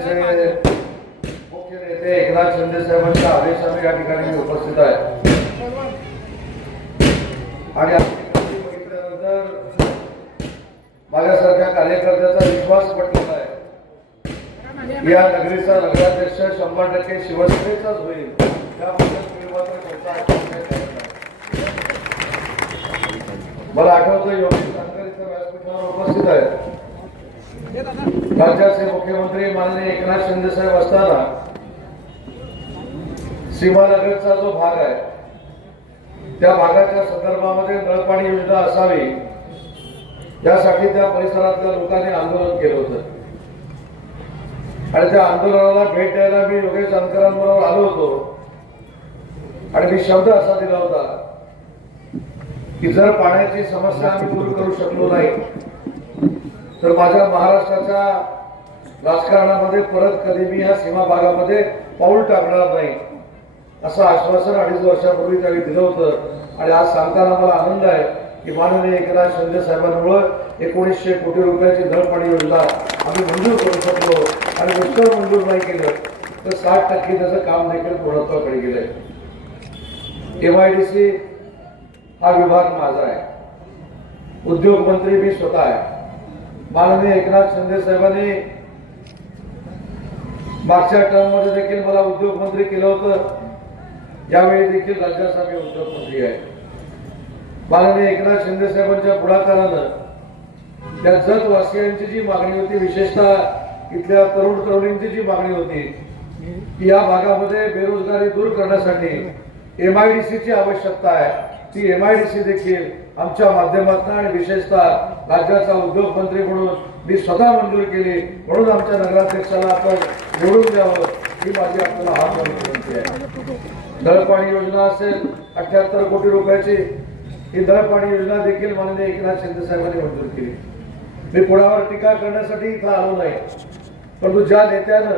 शिवसेनेचे मुख्य नेते एकनाथ शिंदे साहेबांच्या आदेशाने या ठिकाणी मी उपस्थित आहे. आणि बघितल्यानंतर माझ्यासारख्या कार्यकर्त्याचा विश्वास पटलेला आहे. या नगरीचा नगराध्यक्ष शंभर टक्के शिवसेनेचाच होईल. मला आठवतं योगी सांगर इथं व्यासपीठावर उपस्थित आहे राज्याचे मुख्यमंत्री माननीय एकनाथ शिंदे साहेब असताना सीमालगतचा जो भाग आहे त्या भागाच्या संदर्भामध्ये नळपाणी योजना असावी यासाठी त्या परिसरातल्या लोकांनी आंदोलन केलं होतं. आणि त्या आंदोलनाला भेट द्यायला मी योगेश जानकरांबरोबर आलो होतो. आणि मी शब्द असा दिला होता की जर पाण्याची समस्या आम्ही दूर करू शकलो नाही तर माझ्या महाराष्ट्राच्या राजकारणामध्ये परत कधी मी या सीमा भागामध्ये पाऊल टाकणार नाही असं आश्वासन अडीच वर्षापूर्वी त्यावेळी दिलं होतं. आणि आज सांगताना मला आनंद आहे की माननीय एकनाथ शिंदे साहेबांमुळं एकोणीसशे कोटी रुपयाची नळपाणी योजना आम्ही मंजूर करू शकलो आणि नुसतं मंजूर नाही केलं तर साठ टक्के त्याचं काम देखील पूर्णत्वाकडे गेलंय. एम आय डी सी हा विभाग माझा आहे. उद्योग मंत्री मी स्वतः आहे. माननीय एकनाथ शिंदे साहेबांनी मागच्या टर्ममध्ये देखील मला उद्योग मंत्री केलं होतं. यावेळी देखील राज्याचा मी उद्योग मंत्री आहे. माननीय एकनाथ शिंदे साहेबांच्या पुढाकारानं त्या जत वासियांची जी मागणी होती विशेषतः इथल्या तरुण तरुणींची जी मागणी होती की या भागामध्ये बेरोजगारी दूर करण्यासाठी एम आय डी सीची आवश्यकता आहे. ती एम आय डी सी देखील आमच्या माध्यमातून आणि विशेषतः राज्याचा उद्योग मंत्री म्हणून मी स्वतः मंजूर केली. म्हणून आमच्या नगराध्यक्षाला आपण निवडून द्यावं ही माझी आपल्याला हात विनंती आहे. दळपाणी योजना असेल अठ्याहत्तर कोटी रुपयाची ही दळपाणी योजना देखील माननीय एकनाथ शिंदे साहेबांनी मंजूर केली. मी कोणावर टीका करण्यासाठी इथं आलो नाही. परंतु ज्या नेत्यानं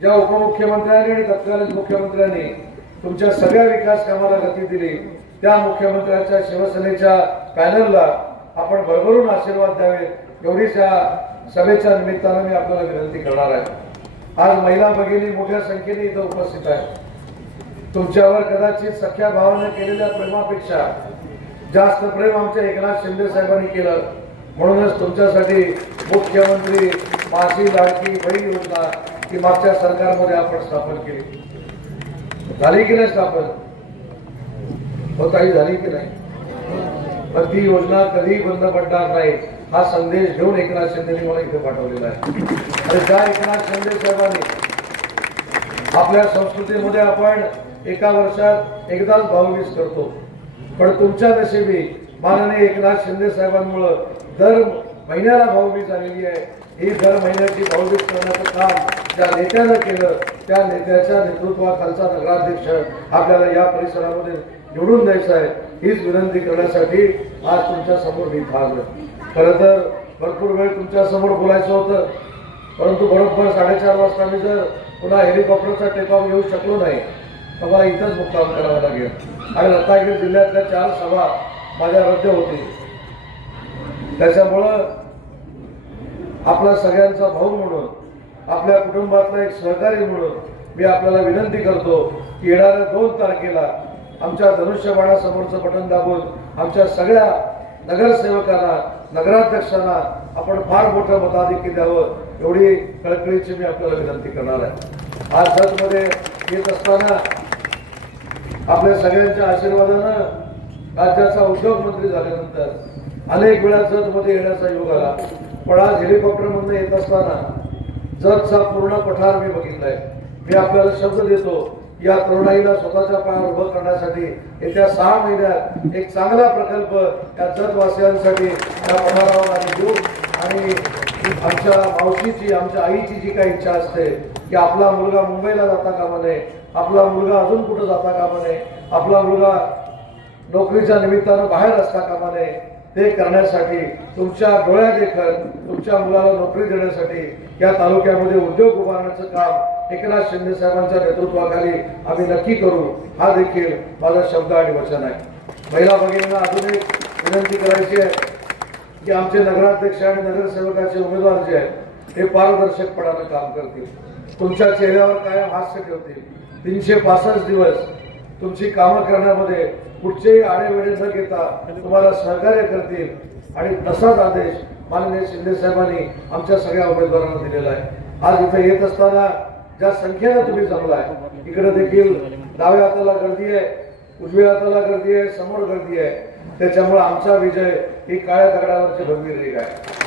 ज्या उपमुख्यमंत्र्यांनी आणि तत्कालीन मुख्यमंत्र्यांनी तुमच्या सगळ्या विकास कामाला गती दिली त्या मुख्यमंत्र्यांच्या शिवसेनेच्या पॅनलला आपण भरभरून आशीर्वाद द्यावे एवढीच या सभेच्या निमित्तानं मी आपल्याला विनंती करणार आहे. आज महिला भगिनी मोठ्या संख्येने इथं उपस्थित आहेत. तुमच्यावर कदाचित सख्या भावाने केलेल्या प्रेमापेक्षा जास्त प्रेम आमच्या एकनाथ शिंदे साहेबांनी केलं. म्हणूनच तुमच्यासाठी मुख्यमंत्री मासी लाडकी बहीण योजना ही मागच्या सरकारमध्ये आपण स्थापन केली. झाली की नाही स्थापन? हो काही झाली की नाही? पण ती योजना कधी बंद पडणार नाही. हा संदेश घेऊन एकनाथ शिंदेने मला इथे पाठवलेला आहे. आणि त्या एकनाथ शिंदे साहेबांनी आपल्या संस्कृतीमध्ये आपण एका वर्षात एकदाच भाऊबीज करतो. पण तुमच्या नशिबी माननीय एकनाथ शिंदे साहेबांमुळं दर महिन्याला भाऊबीज आलेली आहे. ही दर महिन्याची भाऊबीज करण्याचं काम ज्या नेत्यानं केलं त्या नेत्याच्या नेतृत्वाखालचा नगराध्यक्ष आपल्याला या परिसरामध्ये निवडून द्यायचा आहे हीच विनंती करण्यासाठी आज तुमच्यासमोर मी थांबलो खरं तर भरपूर वेळ तुमच्यासमोर बोलायचं होतं परंतु बरोबर साडेचार वाजता मी जर पुन्हा हेलिकॉप्टरचा टेकऑफ घेऊ शकलो नाही तर मला इथंच मुक्काम करावा लागेल. आणि रत्नागिरी जिल्ह्यातल्या चार सभा माझ्या रद्द होतील त्याच्यामुळं आपला सगळ्यांचा भाऊ म्हणून आपल्या कुटुंबातला एक सहकारी म्हणून मी आपल्याला विनंती करतो की येणाऱ्या दोन तारखेला आमच्या धनुष्यबाणासमोरचं बटन दाबून आमच्या सगळ्या नगरसेवकांना नगराध्यक्षांना आपण फार मोठं मताधिक्य द्यावं एवढी कळकळीची मी आपल्याला विनंती करणार आहे. आज जगमध्ये येत असताना आपल्या सगळ्यांच्या आशीर्वादानं राज्याचा उद्योग मंत्री झाल्यानंतर अनेक वेळा जगमध्ये येण्याचा योग आला. पण आज हेलिकॉप्टरमधनं येत असताना जगचा पूर्ण पठार मी बघितलाय. मी आपल्याला शब्द देतो या तरुणाईला स्वतःच्या पायावर उभं करण्यासाठी येत्या सहा महिन्यात एक चांगला प्रकल्प या जगवासियांसाठी या पठारावर आम्ही देऊ. आणि आमच्या मावशीची आमच्या आईची जी काही इच्छा असते की आपला मुलगा मुंबईला जाता कामा नये आपला मुलगा अजून कुठं जाता कामा नये आपला मुलगा नोकरीच्या निमित्तानं बाहेर असता कामा नये ते करण्यासाठी तुमच्या डोळ्यात देखत तुमच्या मुलाला नोकरी देण्यासाठी या तालुक्यामध्ये उद्योग उभारण्याचं काम एकनाथ शिंदे साहेबांच्या नेतृत्वाखाली आम्ही नक्की करू. हा देखील माझा शब्द आणि वचन आहे. महिला भगिनींना अजून एक विनंती करायची आहे की आमचे नगराध्यक्ष आणि नगरसेवकाचे उमेदवार जे आहेत हे पारदर्शकपणानं काम करतील. तुमच्या चेहऱ्यावर कायम हास्य ठेवतील. तीनशे पासष्ट दिवस तुमची कामं करण्यामध्ये कुठचेही आडेवेडे न घेता तुम्हाला सहकार्य करतील. आणि तसाच आदेश माननीय शिंदे साहेबांनी आमच्या सगळ्या उमेदवारांना दिलेला आहे. आज इथे येत असताना ज्या संख्येनं तुम्ही जमलाय इकडे देखील डाव्या हाताला गर्दी आहे उजव्या हाताला गर्दी आहे समोर गर्दी आहे. त्याच्यामुळे आमचा विजय ही काळ्या दगडावरची भगवी रेग आहे.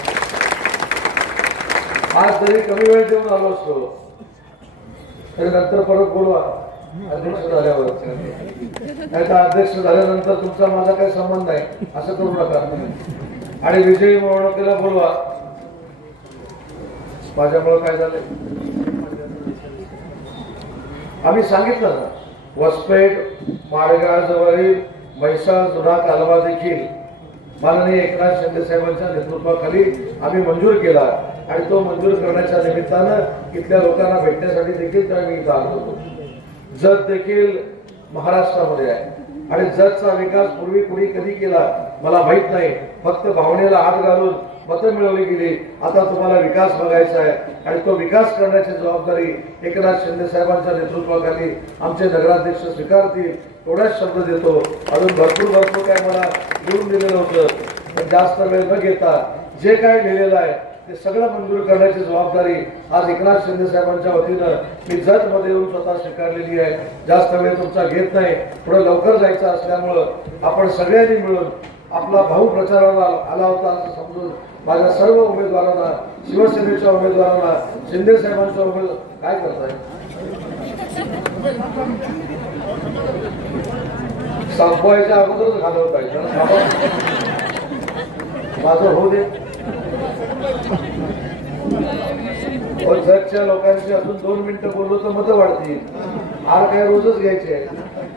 आज जरी कमी वेळ देऊन आलो असतो तरी नंतर परत बोलवा. अध्यक्ष झाल्यावर नाही तर अध्यक्ष झाल्यानंतर तुमचा माझा काही संबंध नाही. असं करू नका. आणि विजयी मिरवणुकीला बोलवा. माझ्यामुळे काय झालं आम्ही सांगितलं ना वसपेठ माडगाव जवळील म्हैसाळ जुना कालवा देखील माननीय एकनाथ शिंदे साहेबांच्या नेतृत्वाखाली आम्ही मंजूर केला. आणि तो मंजूर करण्याच्या निमित्तानं इथल्या लोकांना भेटण्यासाठी देखील त्या मी इथं आलो होतो. जत देखील महाराष्ट्रामध्ये आहे. आणि जतचा विकास पूर्वी कुणी कधी केला मला माहीत नाही. फक्त भावनेला हात घालून मतं मिळवली गेली. आता तुम्हाला विकास बघायचा आहे. आणि तो विकास करण्याची जबाबदारी एकनाथ शिंदे साहेबांच्या नेतृत्वाखाली आमचे नगराध्यक्ष स्वीकारतील एवढाच शब्द देतो. अजून भरपूर भरपूर काय मला लिहून दिलेलं होतं. पण जास्त वेळ न घेता जे काय लिहिलेलं आहे ते सगळं मंजूर करण्याची जबाबदारी आज एकनाथ शिंदे साहेबांच्या वतीनं मी जजमध्ये येऊन स्वतः स्वीकारलेली आहे. जास्त वेळ तुमचा घेत नाही. थोडं लवकर जायचं असल्यामुळं आपण सगळ्यांनी मिळून आपला भाऊ प्रचाराला आला होता असं समजून माझ्या सर्व उमेदवारांना शिवसेनेच्या उमेदवारांना शिंदे साहेबांच्या उमेद काय करताय? संपवायच्या अगोदरच घालवत आहे माझं होऊ दे. जगच्या लोकांशी अजून दोन मिनिटं बोललो तर मतं वाढतील. हार काय रोजच घ्यायचे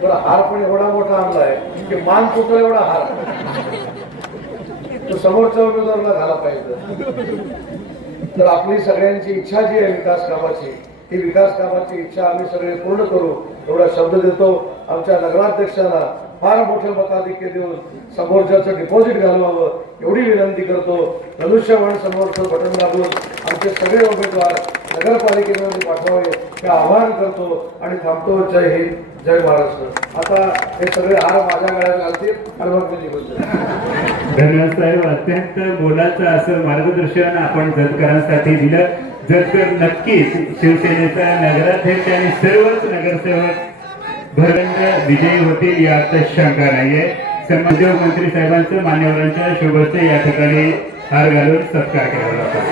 पण हार पण एवढा मोठा आणलाय की मान तुटला एवढा हार. तो समोरच्या उमेदवाराला घाला पाहिजे. तर आपली सगळ्यांची इच्छा जी आहे विकास कामाची ती विकास कामाची इच्छा आम्ही सगळे पूर्ण करू एवढा शब्द देतो. आमच्या नगराध्यक्षांना फार मोठे मताधिक्य देऊन समोरच्याचं डिपॉझिट घालवावं एवढी विनंती करतो. धनुष्यबाण समोरचं बटन दाबून आमचे सगळे उमेदवार नगरपालिकेमध्ये पाठवावे हे आवाहन करतो आणि थांबतो. जय हिंद जय महाराष्ट्र आता हे सगळे हार माझ्या गळ्यात घालतील आणि मग मी निघून धन्यवाद साहेब. अत्यंत बोलाचं असं मार्गदर्शन आपण जतकरांसाठी दिलं. जर तर नक्कीच शिवसेनेचा नगराध्यक्ष आणि सर्वच नगरसेवक भरंड विजयी होतील यात शंका नाहीये सन्मान मंत्री साहेबांचं मान्यवरांच्या शुभस्ते या ठिकाणी हार घालून सत्कार केला जातो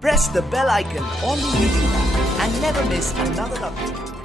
Press the bell icon on the YouTube and never miss another update.